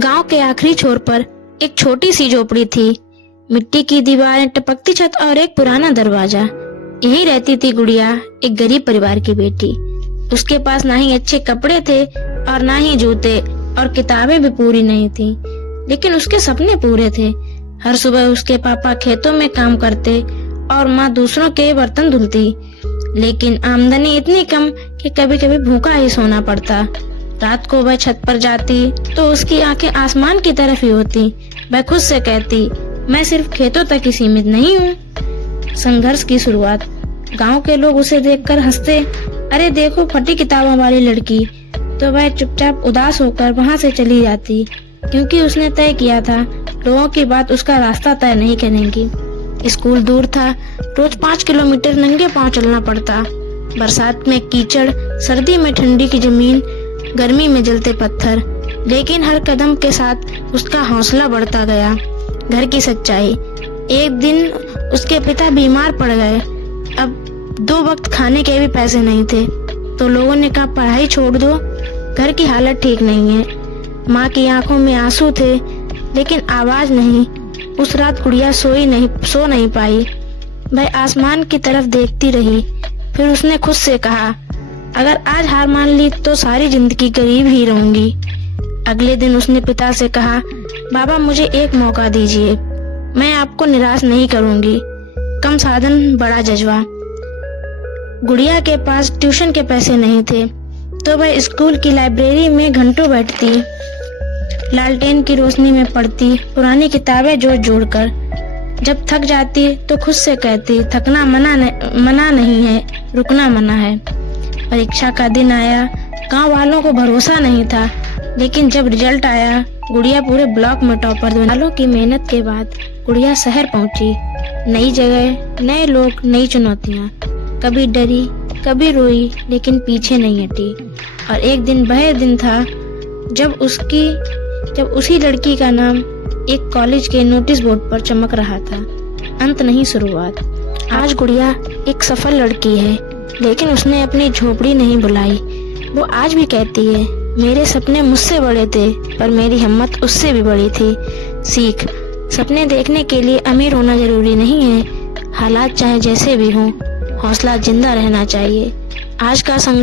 गांव के आखिरी छोर पर एक छोटी सी झोपड़ी थी। मिट्टी की दीवारें, टपकती छत और एक पुराना दरवाजा। यही रहती थी गुड़िया, एक गरीब परिवार की बेटी। उसके पास ना ही अच्छे कपड़े थे और ना ही जूते, और किताबें भी पूरी नहीं थी। लेकिन उसके सपने पूरे थे। हर सुबह उसके पापा खेतों में काम करते और माँ दूसरों के बर्तन धुलती। लेकिन आमदनी इतनी कम कि कभी कभी भूखा ही सोना पड़ता। रात को वह छत पर जाती तो उसकी आंखें आसमान की तरफ ही होती। वह खुद से कहती, मैं सिर्फ खेतों तक ही सीमित नहीं हूँ। संघर्ष की शुरुआत। गांव के लोग उसे देखकर हंसते, अरे देखो फटी किताबों वाली लड़की। तो वह चुपचाप उदास होकर वहां से चली जाती, क्योंकि उसने तय किया था लोगों की बात उसका रास्ता तय नहीं करेंगी। स्कूल दूर था, रोज 5 किलोमीटर नंगे पांव चलना पड़ता। बरसात में कीचड़, सर्दी में ठंडी की जमीन, गर्मी में जलते पत्थर। लेकिन हर कदम के साथ उसका हौसला बढ़ता गया। घर की सच्चाई। एक दिन उसके पिता बीमार पड़ गए। अब 2 वक्त खाने के भी पैसे नहीं थे। तो लोगों ने कहा, पढ़ाई छोड़ दो, घर की हालत ठीक नहीं है। माँ की आंखों में आंसू थे, लेकिन आवाज नहीं। उस रात गुड़िया सो नहीं पाई। वह आसमान की तरफ देखती रही। फिर उसने खुद से कहा, अगर आज हार मान ली तो सारी जिंदगी गरीब ही रहूंगी। अगले दिन उसने पिता से कहा, बाबा मुझे एक मौका दीजिए, मैं आपको निराश नहीं करूंगी। कम साधन, बड़ा जज्बा। गुड़िया के पास ट्यूशन के पैसे नहीं थे, तो वह स्कूल की लाइब्रेरी में घंटों बैठती, लालटेन की रोशनी में पढ़ती, पुरानी किताबें जोड़ जोड़कर। जब थक जाती तो खुद से कहती, थकना मना नहीं है, रुकना मना है। परीक्षा का दिन आया। गांव वालों को भरोसा नहीं था, लेकिन जब रिजल्ट आया, गुड़िया पूरे ब्लॉक में टॉपर बनी। सालों की मेहनत के बाद गुड़िया शहर पहुंची। नई जगह, नए लोग, नई चुनौतियां। कभी डरी, कभी रोई, लेकिन पीछे नहीं हटी। और एक दिन वह दिन था जब उसी लड़की का नाम एक कॉलेज के नोटिस बोर्ड पर चमक रहा था। अंत नहीं, शुरुआत। आज गुड़िया एक सफल लड़की है, लेकिन उसने अपनी झोपड़ी नहीं बुलाई। वो आज भी कहती है, मेरे सपने मुझसे बड़े थे, पर मेरी हिम्मत उससे भी बड़ी थी। सीख। सपने देखने के लिए अमीर होना जरूरी नहीं है। हालात चाहे जैसे भी हों, हौसला जिंदा रहना चाहिए। आज का